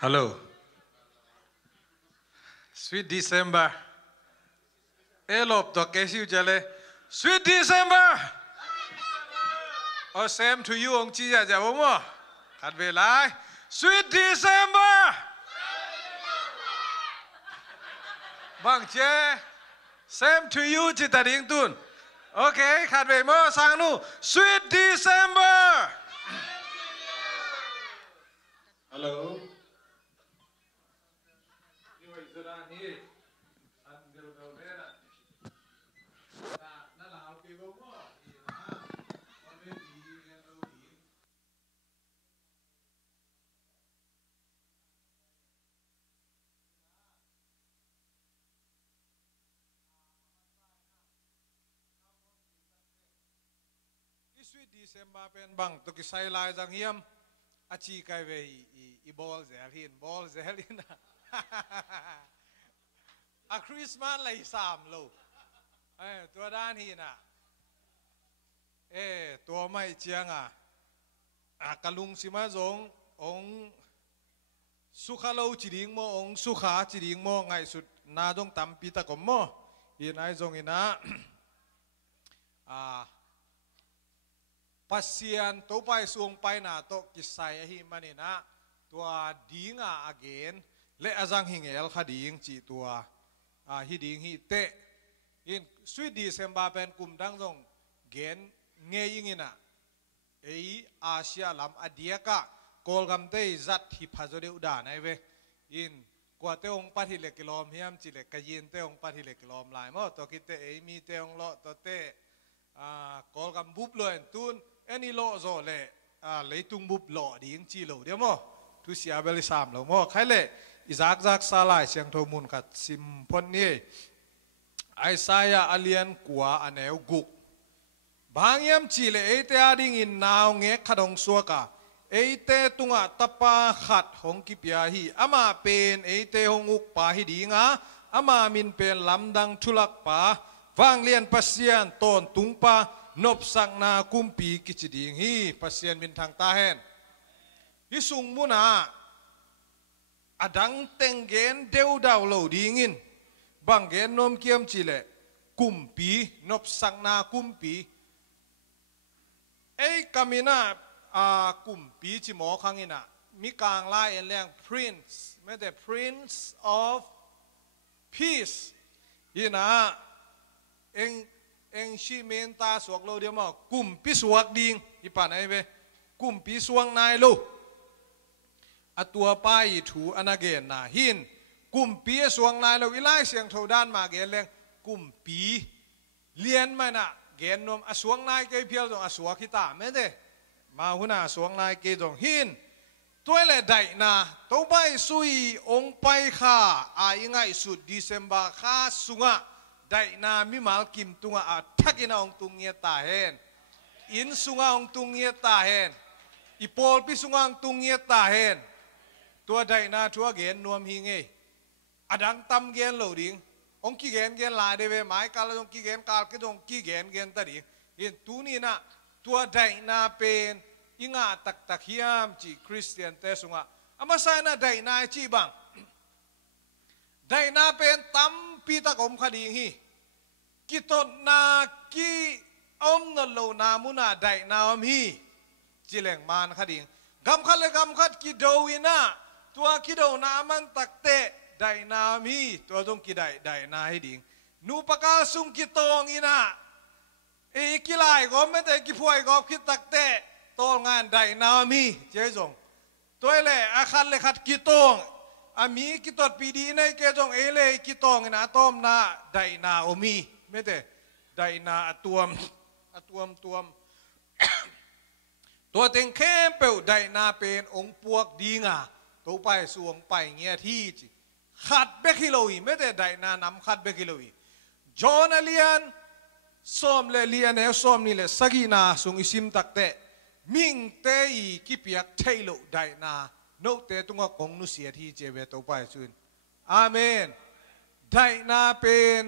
Hello. Sweet December. Elop to kesiu jale. Sweet December. Oh, same to you ong chi ya jabo mo. Kat ve lai. Sweet December. Bang che. Same to you chi ta ding tun. Okay, kat ve mo sang nu. Sweet December. Hello. Sweet December pen bang to kisai lai jang hiam achi kai ve I ball zelin a Christmas lai sam lo tua dan hi na tua mai chiang a kalung sima zong ong sukha lo chiding mo ong sukha chiding mo ngai sut na dong tam pi ta kom mo in ai zong ina pasian to pai suong pai na to kisai hi manina tua dinga again le azang hingel khading chi tua hi ding hi te in Sweet December pen kum dang jong gen nge ingina Asia lam adiaka kolgam te zat hi phajode udan ai ve in kwa te ong pat hi le kilom hiam chi le kayin te ong pat hi le kilom lai mo to ki te mi te ong lo to te kolgam bup lo en tun any lo zo le lấy tung búp lọ đi chi lẩu đấy mo tu sia beli sam lẩu mo khai le izak zak sa lai siang tho mun kat sim pon ni Isaiah alien kwa aneu guk bang yam chi le ete ading in naw nge khadong suaka ete tunga tapa khat hong ki pia hi ama pen ete hong uk pa hi dinga ama min pen lamdang thulak pa wang lian pasian ton tung pa nop sang na kumpi kichiding hi pasien min thang ta hen hisung muna adang tenggen deu daw lo dingin banggen nom kiam chile kumpi nop sang na kumpi kamina kumpi chi mo khangina mi kang lai en leng prince me the prince of peace ina eng shi men ta suak lo dia ma kum pi suak ding ipan ai ve kum pi suang nai lo atua pai thu anagen na hin kum pi suang nai lo ilai siang tho dan ma ge leng kum pi lian ma na gen nom asuang nai ke phial dong asuak kita me de ma huna suang nai ke dong hin toile dai na to bai sui ong pai kha ingai su December kha sunga dai na mi mal kim tunga thakina ong tungia ta hen in sunga ong tungia ta hen ipol pi sunga ong tungia ta hen tua dai na tua gen nuam hi nge adang tam gen lo ding ong ki gen la de ve mai kal ong ki gen kal ke dong ki gen ta ding in tu ni na tua dai na pen inga tak hiam chi Christian te sunga ama sai na dai na chi bang dai na pen tam pi ta kom khading hi kitot na ki om na lo na muna dai na om hi chileng man khading gam khale gam khat ki do ina tua ki do na man tak te dai na om hi tua dong ki dai na hi ding nu pakal sung ki tong ina ki lai gom me te ki phoi gop ki tak te tol ngan dai na om hi che jong toile a khat le khat ki tong ami kitot pidi nai ke jong ele kitong na tom na dai na omi mete dai na atuamตัวเต็งเข้มเปลไดนาเป็นองค์พวกดีงาตัวไปสวงไปเงี้ยที่ขัดเบกิโลอีไม่แต่ไดนานำขัดเบกิโลอีจอนาเลียนส้มเลเลียนเอส้มนี่แหละสกีนาสุงอิซิมตักเตมิงเตอีกิเปียกเทโลไดนาโนเตตุงกงนุเสียที่เจเวตัวไปสุนอาเมนไดนาเป็น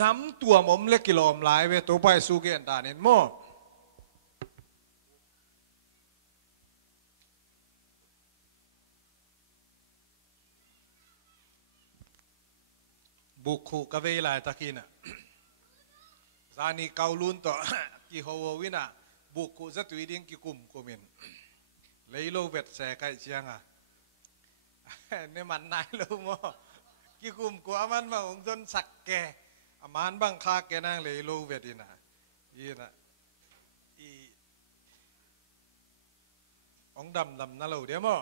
น้ำตัวมเล็กกิโลมหลายเวตัวไปสู้เกนตาเนนโม บุกขู่กับเวลาตะกี้น่ะซานีเกาลุนต่อกี่หัววินะบุกขู่จะตุยดิ้งกี่กลุ่มกูมินเลยโลเวทแสกไก่เชียงอ่ะเนี่ยมันนายโลมอกี่กลุ่มกูอามันมาองจนสักแกอามันบังคาแกนั่งเลยโลเวทอีน่ะอีน่ะอีองดำนั่นเราเดี๋ยวมั้ง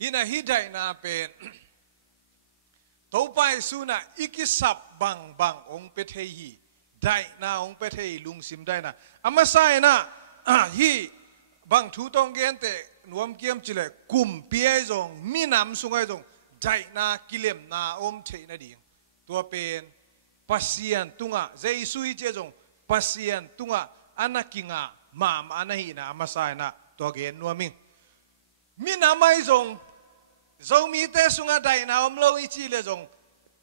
อีน่ะฮิดได้นาเป็นตัวไปสุน่ะอีกิสับบางองเปเทฮีได้นาองเปเทฮีลุงซิมได้นะอามาใส่นะฮีบางทุตองเกนเตนวมเกียมจิเลกุมเปียจงมีน้ำสุงไอจงได้นากิเลมนาอมเทนะดีตัวเป็นปัสยันตุงะเจสุยเจจงปัสยันตุงะอานากิงะมามอานาฮีนะอามาใส่นะตัวเกนนวมิงมีน้ำไอจงjong mi te sunga dai na omlo ichi le jong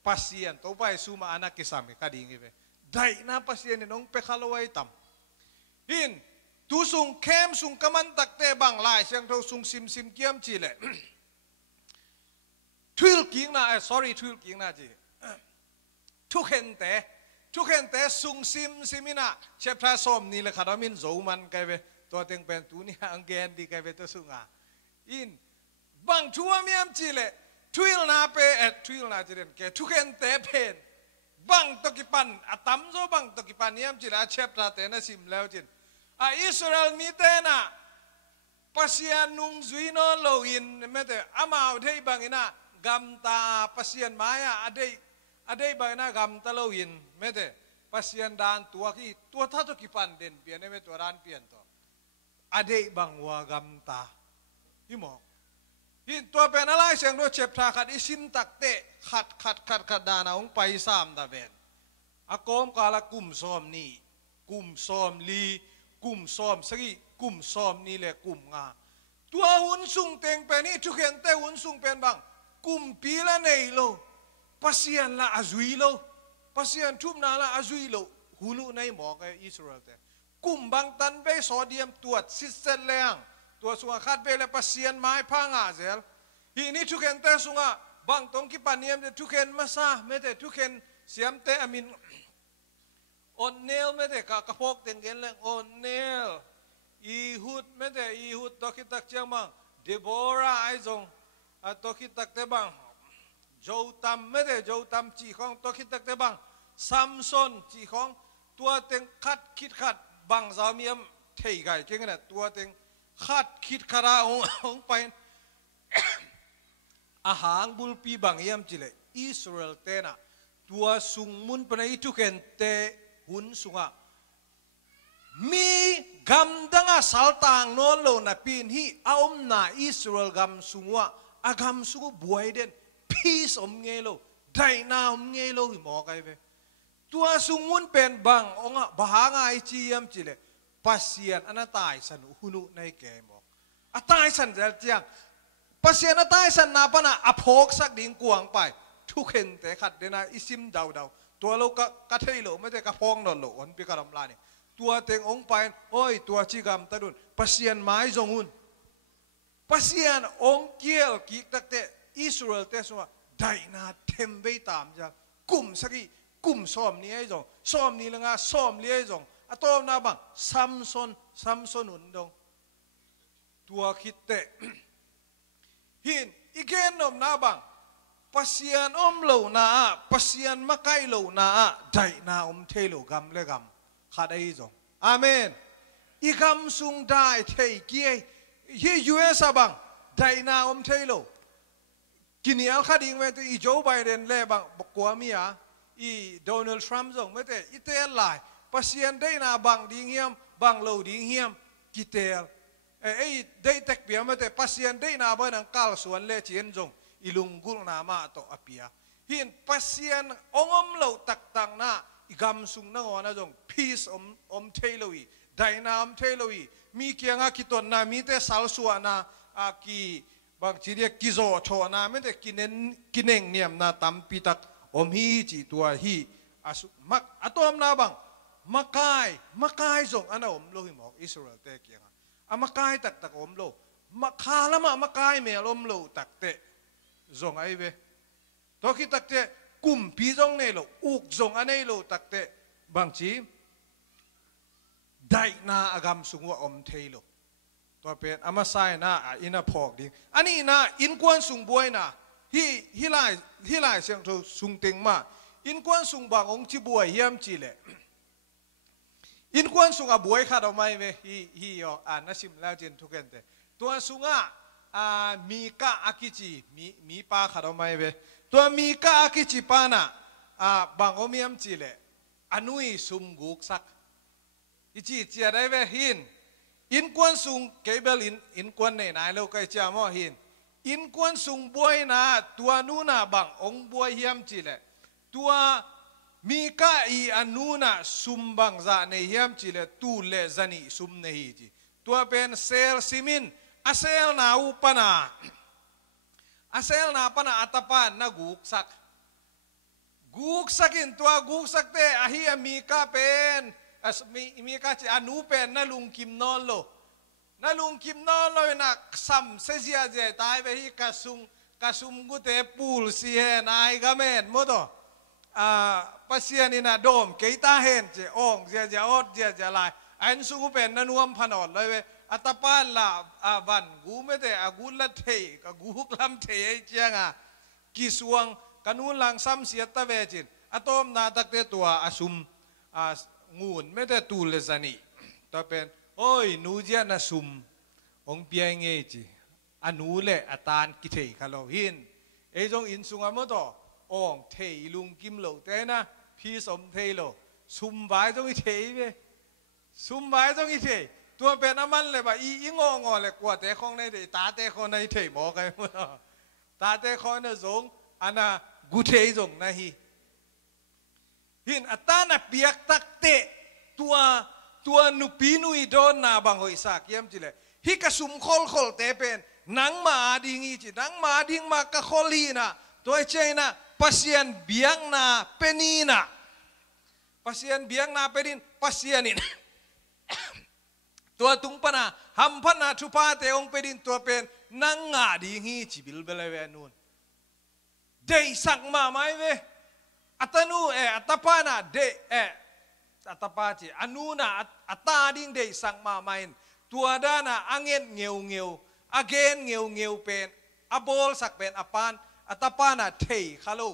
pasien to pai suma anak kisame kading ibe dai na pasien nong pekhalawai tam hin tu sung kem sung kaman takte bang lai siang tho sung sim kiam chi le thul king na sorry thul king na ji thu khen te sung simina chapter som ni le khadamin zo man kai be to teng pen tu ni angen di kai be to sunga in bang chua miam chile twil na pe twil na jiren ke thuken te pen bang tokipan atam zo bang tokipan miam chile a chapter te na sim leo jin a Israel mi te na pasian nung zui no lo in mete amao thei bang ina gam ta pasian maya adei bang ina gam ta lo in mete pasian dan tua ki tua tha tokipan den pian me tua ran pian to adei bang wa gam ta himo hinตัวเป็นอะไรเสียงโดเจ็บทาขัดอิสินตักเตะขัดดานาองไปสามตาเวนอากมกาลกุมซ้อมนี่กุมซ้อมลีกุมซ้อมสกีกุมซ้อมนี่แหละกุมงาตัวหุ่นสุงเต็งไปนี่ทุกเห็นแต่หุ่นสุงเป็นบางกุมปีละในโลปัสยันละอาจุยโลปัสยันทุบนาละอาจุยโลหูลุในหมอกไออิสราเอลแต่กุมบางตันไปโซเดียมตรวจซิสเซนแรงตัวสุงขัดเบลปัสยันไม้พังอาเซลทีนี้ทุกคนแต่สุงบางตรงที่ปานเนียมทุกคนมาซาไม่แต่ทุกคนเสียมแต่อามินออนเนลไม่แต่กระพกเต็งเงินเลยออนเนลอีฮุดไม่แต่อีฮุดตัวคิดตักเจียงบังเดโบราไอจงตัวคิดตักเตบังโจตัมไม่แต่โจตัมจีของตัวคิดตักเตบังซัมซอนจีของตัวเต็งคัดคิดขัดบังสามีมเทไก่เก่งขนาดตัวเต็งขัดคิดคาราองไปอาหารบุลปีบางยามจิเลอิสราเอลเตนะตัวสุงมุนปนัยทุกเห็นเตหุนสุงะมีกำดังอาสัลต่างโนโลนะปีนฮีอาอมนาอิสราเอลกำสุงวะอากำสุงบวยเด่นพีสอมเงโลไดนาอมเงโลหิมอกไอเวตัวสุงมุนเป็นบางองะบหางไอจียามจิเลปัสยันอันนั้นตายสันหุนุในแกมอกอัตายสันเดียเจียงปัสยันอัตายสันนาปนะอภกสักดิ่งกวางไปทุกเห็นแต่ขัดเดนะอิซิมดาวตัวเรากระเทยโลไม่ได้กระพองนอนโลอันพิการำลานี่ตัวเต็งองไปโอ้ยตัวจีกรรมตะดุนปัสยันไม้จงหุนปัสยันองเกียลกิกตักเตอิสราเอลเตสว่าได้นาเทมไปตามจะกลุ่มสักกี่กลุ่มซ้อมนี้ไอ้จงซ้อมนี้ละงาซ้อมเลี้ยจงอะตอมนาบังซัมซอนหุนดงตัวคิดเตะหินอีเกนนมนาบังปัสยันอมโลนาปัสยันมะไกโลนาได้นาอมเทโลกำเลกำขาดไอ้จงอาเมนอีกำสุงได้เทเกียฮียูเอสบังได้นาอมเทโลกินยาขาดิ่งไปตัวอีโจไบเดนเล่บังบกกัวมีอะอีโดนัลด์ทรัมป์จงไม่แต่อีเตลไลปัสยันได้นาบังดิ่งเฮียมบังโลดิ่งเฮียมกิเตลไอ้ได้เทคเปียไม่แต่ปัสยันได้นาบังนังกาลส่วนเล่เชียนจงอิลุงกุลนามาโตอเปียหินปัสยันองอมโลตักตังนาอีกำสุงนังวนะจงพีซอมเทโลวีไดนามเทโลวีมีเกียงอากิตนนามีแต่สัลสวนาอากีบางทีเรียกกิโซโชนาไม่แต่กินเองเนียมนาตัมปีตักอมฮีจีตัวฮีอาสุมักอะตอมนาบังมักไก่จงอันนั้นอมโลหิมอกอิสราเอลเตเกียงอะมักไก่ตักอมโลมักคาละมักไก่เมลอมโลตักเตจงไอเวตัวคิดตักเต กุมปีจงในโลอุกจงอันในโลตักเตบางทีได้นาอากรรมสุงว่าอมเทโลตัวเป็นอามาไซนะอินาพอกดิอันนี้นะอินกวนสุงบวยนะฮิไลเสียงทุสุงเต็งมาอินกวนสุงบางองค์ที่บวยเยี่ยมจีเลอินกวนสุงอ่ะบวยขาดเอาไหมเว้ฮินัสิมแล้วจินทุกคนเตตัวสุงอ่ะมีกะอากิจิมีปาขาดเอาไหมเว้ตัวมีกะอากิจิปานะบางองค์เยี่ยมจีเลอนุยสุมกุกสักอิจิเจียได้เว้หินอินกวนสุงเกเบลอินกวนเนี่ยนายเราใกล้จะมอหินอินกวนสุงบวยนะตัวนู้นบางองบวยเยี่ยมจีเลตัวมีกะอีอนุนะสุมบางจาในเยี่ยมจีเลตูเลจันีสุมในฮีจีตัวเป็นเซลซิมินอาเซลนาอุปนาอาเซลนาปนาอัตปานนะกุกสักินตัวกุกสักเตอหิมีกะเป็นมีกาจีอนุเป็นนั่ลุงกิมนอนโลนั่ลุงกิมนอนโลนักซ้ำเสียเจตายไปที่กระซุมกุเตปูลสีเฮนายกาเมนหมดปัสยานินาโดมเกตาเฮนเจองเจอดเจลายอันสุงเป็นนั่นวมพนอดเลยเวอัตปาละวันกูไม่ได้กูละเทกับกูกลำเทเจียงกิสวงกันูลังซ้ำเสียตะเวจินอะตอมนาตักเตตัวอาซุมงูนไม่ได้ตูเลสันีต่อเป็นโอ้ยนูเจนะซุมองเปียงเงจีอนูเลอตานกิเทคาโลหินไอจงอินสุงามโตองเทลุงกิมโลเตนะพี่สมเทโลซุมไว้จงอิเทเวซุมไว้จงอิเทตัวเป็นอามันเลยบ่อีงองอเลยกว่าแต่ของในตาแต่ของในเทหมอกันมั้งตาแต่ของในจงอันน่ะกุเทจงนะฮีหินอัตานะเปียกตักเตตัวนุปีนุยโดนนาบังหอยสักเยี่ยมจีเลยฮิกสุมคอลเตเป็นนังมาดิงีจีนังมาดิงมากะคอลีนะตัวเจนะปัสยันเบียงนาเป็นนีนะปัสยันเบียงนาเป็นนินปัสยันินตัวตุงปนาหัมพนาทุพาเตองเป็นนินตัวเป็นนังงาดิงีจีบิลเบลเวนูนเดย์สักมาไหมเวอัตนูอัตปานะเดอัตปาจีอนุนะอัตตาดิ้งเดย์สังมาไม่ตัวด้านะอังเงินเงียวอังเงินเงียวเป็นอบอลสักเป็นอปานอัตปานะเทขลุ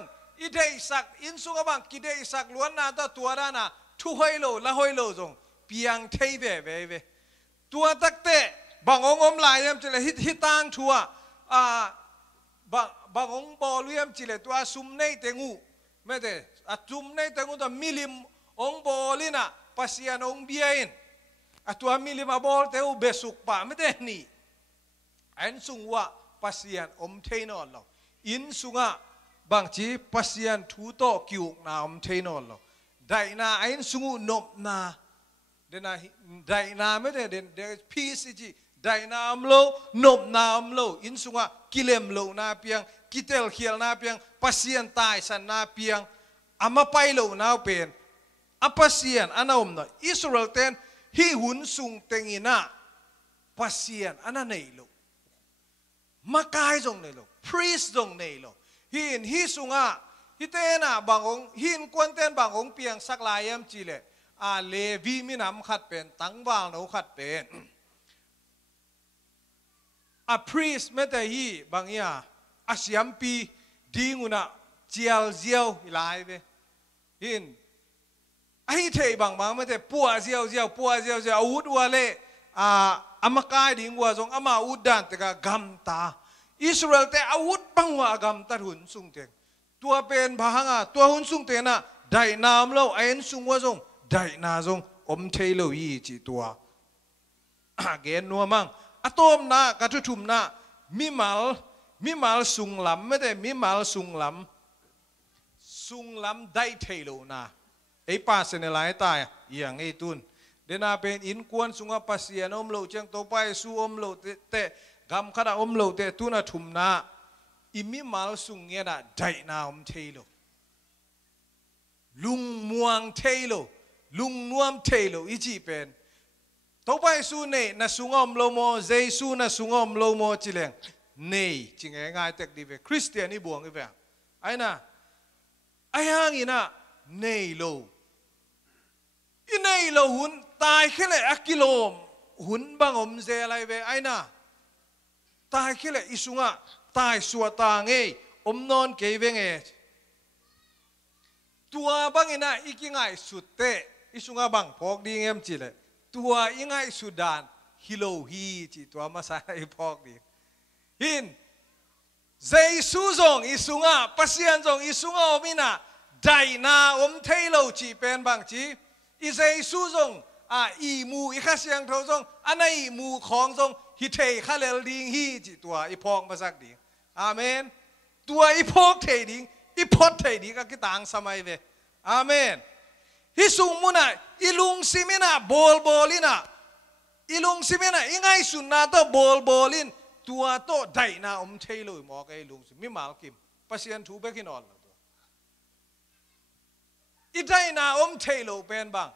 นอีเดย์สักอินสุกบังกิเดย์สักล้วนนาตัวด้านะทุหอยโลละหอยโลจงเปียงเทเวตัวตักเตะบางองค์ลายเนี่ยจะเลยฮิตตังชัวบางองค์บอลเลี้ยมจิเลตัวซุมในเตงูไม่ได้ซุมในเตงูตัวมิลิมองค์บอลินะปัสยานองค์เบียนตัวมิลิมบอลเตงูเบสุกป่าไม่ได้นี่อันสุงว่าปัสยานอมเทนอลเราอินสุงะบางทีปัสยานทูโตกิวนาอมเทนอลเราได้นาอันสุงุนบนาเดนาได้นาไม่ได้เดพีซีจีได้นามโลนบนามโลอินสุงะกิเลมโลนาเปียงกิเตลเขียลนาเปียงปัสยันตายสันนาเปียงอามาไปโลนาเป็นอปัสยันอันนั้นนะอิสราเอลเตนฮิหุนสุงเตงินะปัสยันอันนั้นไหนโลมากายจงไหนโลพรีสจงไหนโลฮิสุงะฮิเตนะบางองหินกวนเตนบางองเปียงสักลายมจีเลเลวีมินำขัดเป็นตั้งวางโนขัดเป็นa priest ไม่แต่ฮีบางอย่างอาเซียมปีดีงุนะเจียวหลายไปหินไอ้เทบางไม่แต่ปัวเจียวอาวุธวัวเล่อามากายดิ้งวัวจงอามาอุดดันแต่ก็กำตาอิสราเอลแต่อาวุธบังว่ากำตาหุ่นสุงเตงตัวเป็นพหังตัวหุ่นสุงเตงน่ะได้นามเล่าไอ้หุ่นสุงว่าจงได้นาจงอมเทโลยีจีตัวเกณฑ์นัวมั่งอะตอมนะกระทุ่มนะมิมัลสุงลำไม่ได้มิมัลสุงลำได้เทโลนะไอ้ป้าเสนหลายตายอย่างไอ้ตุนเดน่าเป็นอินกวนสุงปัสยานอมโลเจียงโตไปสู้อมโลเตะกำขณะอมโลเตะตุนทุ่มนะอิมิมัลสุงเงี้ยนะได้นาอมเทโลลุงม่วงเทโลลุงนวมเทโลอีจีเป็นตัวไปสู้เนี่ยนัสุงอมโลโมเจสูนัสุงอมโลโมจิเลงเนี่ยจริงๆง่ายแต่ดีเวคริสเตียนนี่บวงอีเว ai na ayang ina nei lo inei lo hun tai khele akilom hun bangom ze lai ve ai na tai khele isunga tai suata nge omnon ke venge tua bangina ikingai sutte isunga bang phok ding em chi le tua ingai sudan hilo hi chi tua masai phok di hin Giêsu zong isunga pasian zong isunga omina dai na thei lo chi pen bang chi i Giêsu zong i mu i kha siang tho zong anai mu khong zong hi thei khalel ding hi chi tua i phok masak ding amen tua i phok thei ding i phot thei ding ka ki tang samai ve amen hi sung muna ilung simina bol bolina ilung simina ingai sunna to bol bolin tua to dai na thei lo mo kai lung mi mal kim pasien thu be kin on i dai na thei lo pen bang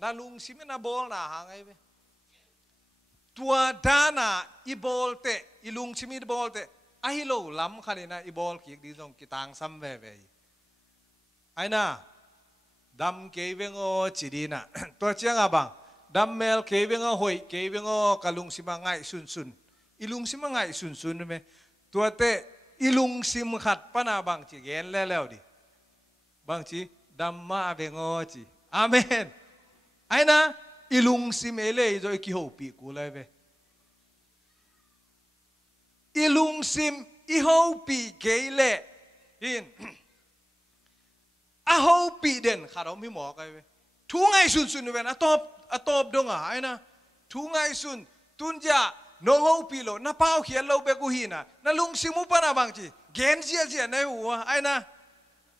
na lung simina bol na hangai ve tua dana i bol te ilung simi bol te ai lo lam khalina i bol ki di jong ki tang sam ve ve ai na dam ke vengo chidina to chiang abang dam mel ke vengo hoi ke vengo kalung sima ngai sun sun ilung sima ngai sun sun me tua te ilung sim khat pana bang chi gen le leo di bang chi dam ma vengo chi amen ai na ilung sim ele zo ki ho pi ku le ve ilung sim i ho pi ke le in a ho pi den kharo mi mo kai ve thu ngai sun sun ve na top dong ai na thu ngai sun tunja no ho pi lo na pau khian lo be ku hi na lung simu pa na bang chi gen sia sia na hu ai na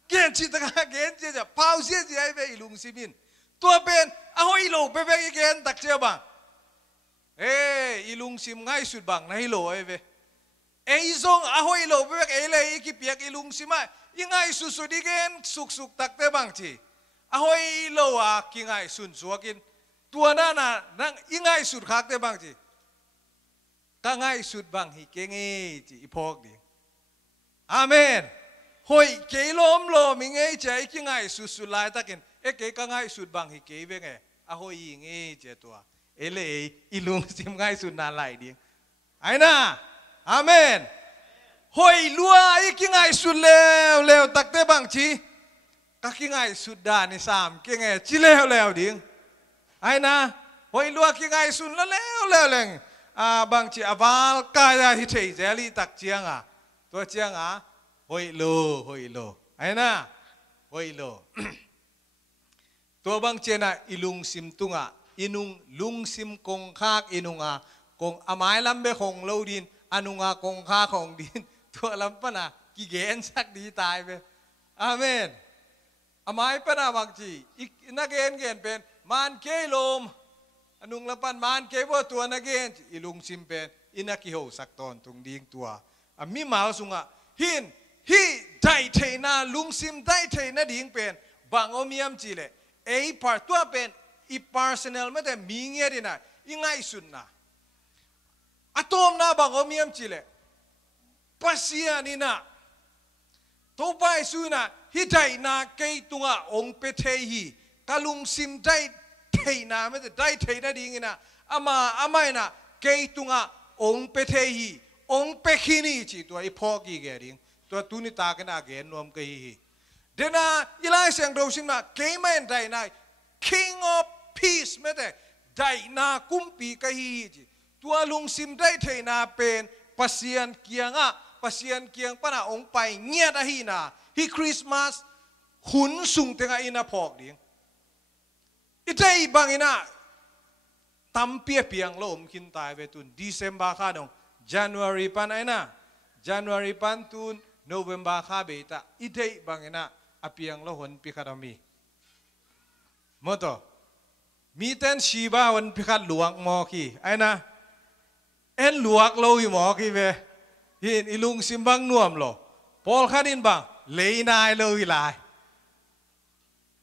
gen chi ta gen sia pau sia sia ai ve ilung simin tua pen a hoi lo be be gen tak sia bang ilung sim ngai sut bang na hi lo ai ve zong a hoi lo be be le ki piak ilung sima ingai susu digen suk suk tak te bang chi a hoi lo ki ngai sun suakin tua na nang ingai sut khak te bang chi ka ngai sut bang hi kenge chi ipok di amen hoi ke lom lo mi nge chai ki ngai susu lai takin ke ka ngai sut bang hi ke ve nge a hoi nge che tua ele ilung sim ngai sut na lai di ai na amen hoi lua i ki ngai sut leo tak te bang chi ka ki ngai sut da ni sam ke nge chi leo ding ai na hoi lua ki ngai sut leo leng bang chi aval kaya hi thei jeli tak chiang to chiang hoi lo ai na hoi lo to bang chena ilung sim tunga inung lung sim kong khak inunga kong amai lambe khong lo din anunga kong kha khong din to lam pa na ki gen sak di tai be amen amai pa na bang chi na gen pen man ke lom anung lapan man ke bo tua na gen ilung sim pen ina ki ho sak ton tung ding tua mi mal sunga hin hi dai the na lung sim dai the na ding pen bang omiam chi le part tua pen i personal ma de mi nge ri na ingai sun na atom na bang omiam chi le pasia ni na to bai su na hi dai na ke tunga ong pe the hi kalung sim dai thei na me dai thei na ding ina amai na ke tunga ong pe the hi ong pe khini chi to i phoki ge ding to tu ni ta ka na ge nom ke hi dena ilai sang do sim na ke men dai na king of peace me de dai na kumpi ka hi chi tua lung sim dai thei na pen pasian kiang pana ong pai nya da hi na hi Christmas hun sung tenga ina phok ding itai bangina tampia piang lom kin tai ve tun December kha dong January pan ai na January pan tun November kha be ta itai bangina apiang lo hon pi kharami moto mi ten shiba hon pi khat luak mo ki ai na en luak lo hi mo ki ve hin ilung simbang nuam lo pol khanin bang lei nai lo hi lai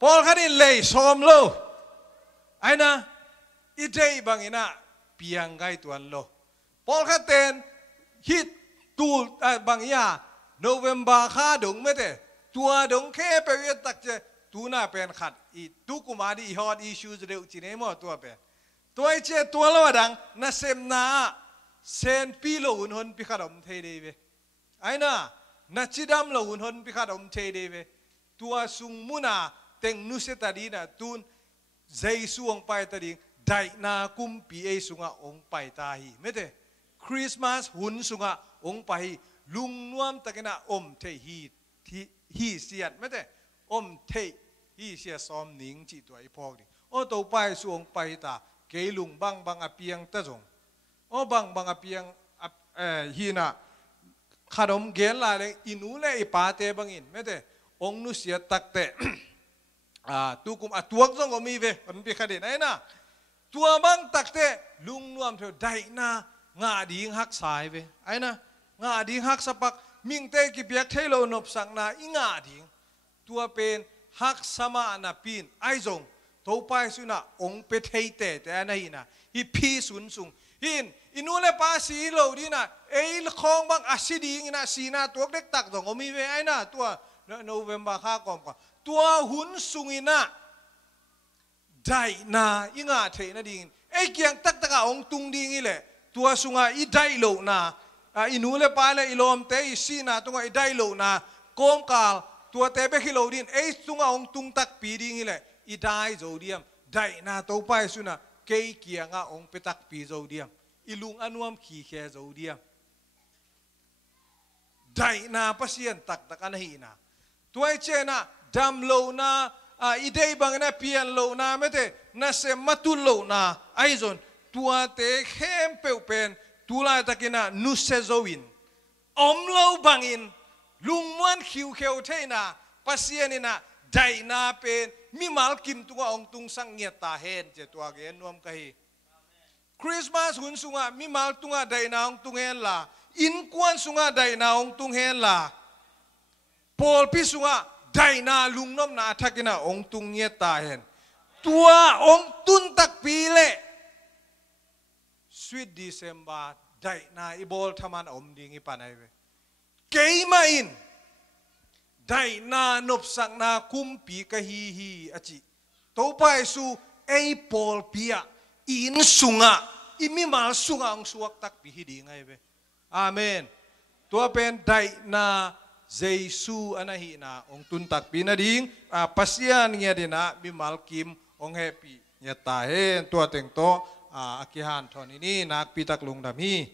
pol khanin lei som lo ai na idei bangina piang gai tuan lo pol khaten hit tu bang ya November ข้าดงไม่แต่ตัวดงแค่ไปเวตักเจตัวน่าเป็นขัดอีตุกุมาดีฮอดอีชูจะเร็วจีเนมอตัวเป็นตัวไอเจตัวละวดังน่าเซมนาเซนปีโลหุ่นหนพิฆาตอมเทเดเวไอ้น่ะน่าจิดามโลหุ่นหนพิฆาตอมเทเดเวตัวสุงมุนาเต็งนุเสตาดีน่ะตุนใจสวงไปตาดิงได้นากุมปีเอสุงะองไปตาฮีไม่แต่คริสต์มาสหุ่นสุงะองไปลุงนวมตะกินะอมเทฮีเสียดไม่แต่อมเทฮีเสียซ้อมหนิงจีตัวไอพอกดิโอ้ตัวไปสวงไปตาเกลุงบังอเปียงตะจงโอ้บังอเปียงฮีน่ะขนมเกลลาเลยอินูเลยปาเตบังอินไม่แต่องนุเสียตักเตตุกุมตัวจงก็มีเวมันเป็นคดีไหนนะตัวบังตักเตลุงนวมเถอะได้นางาดีหักสายเวไอ้นะงาดีหักสปักมิงเตกิเบียกเทโลนบสังนาอิงาดีตัวเป็นหักสมานาปีนไอจงตัวไปสุนะองเปเทเตแต่ไหนนะฮิพีสุนสุงหินอินูเลปาสีโลดีนะเอลคองบังอาศิดีนะสีนาตัวเด็กตักจงก็มีเวไอ้นะตัวโนเวมบาข้ากอมก็ตัวหุ่นสุงินะได้นาอิงาเทนะดิ่งไอ้เกียงตักตะกะองตุงดิ่งนี่แหละตัวสุงาอีได้โลนาอินูเลปาเลอิลอมเตอิสีนาตัวอีได้โลนากอมกาลตัวเตเบคิโลดินไอ้สุงาองตุงตักปีดิ่งนี่แหละอีได้โจเดียมได้นาตัวไปสุนะเกยเกียงองเปตักปีโจเดียมอีลุงอนุมขี่แค่โจเดียมได้นาปัสยันตักตะกันหีนาตัวไอ้เจน่ะดำโลนาอีเดย์บางนะเปียนโลนาไม่เตน่าเสมาตุโลนาไอ้จนตัวเตะเข้มเปลวเป็นตัวลายตะกินะนุเซโซวินอมโลบางอินลุงม้วนคิวเขียวเทน่ะปัสยันนี่นะได้นาเป็นมีมาลกิมตัวองตุงสังเงียตาเห็นเจตัวเกนนวมกันคริสต์มาสหุ่นสุงะมีมาลตุงะได้นาองตุงเห็นล่ะอินกวนสุงะได้นาองตุงเห็นล่ะพอลพิสุงะได้นาลุงน้อมนาทักนะองตุงเงียตาเห็นตัวองตุนตักปีเล่สวีทดิเซมบาได้นาอีบอลทำมันอมดิ่งอีปานไอเวเกยมาอินได้นานบสักนาคุมปีกะฮีอจิตัวไปสู่ไอพอลปีอะอินสุงะอิมิมาสุงะองสวกตักปีฮีดิ่งไอเวอาเมนตัวเป็นได้นาJesu anahina ong tuntak pinading pasian niya dina bimalkim ong happy niya tahen tua tengto akihan thon ini nak pitak lung dami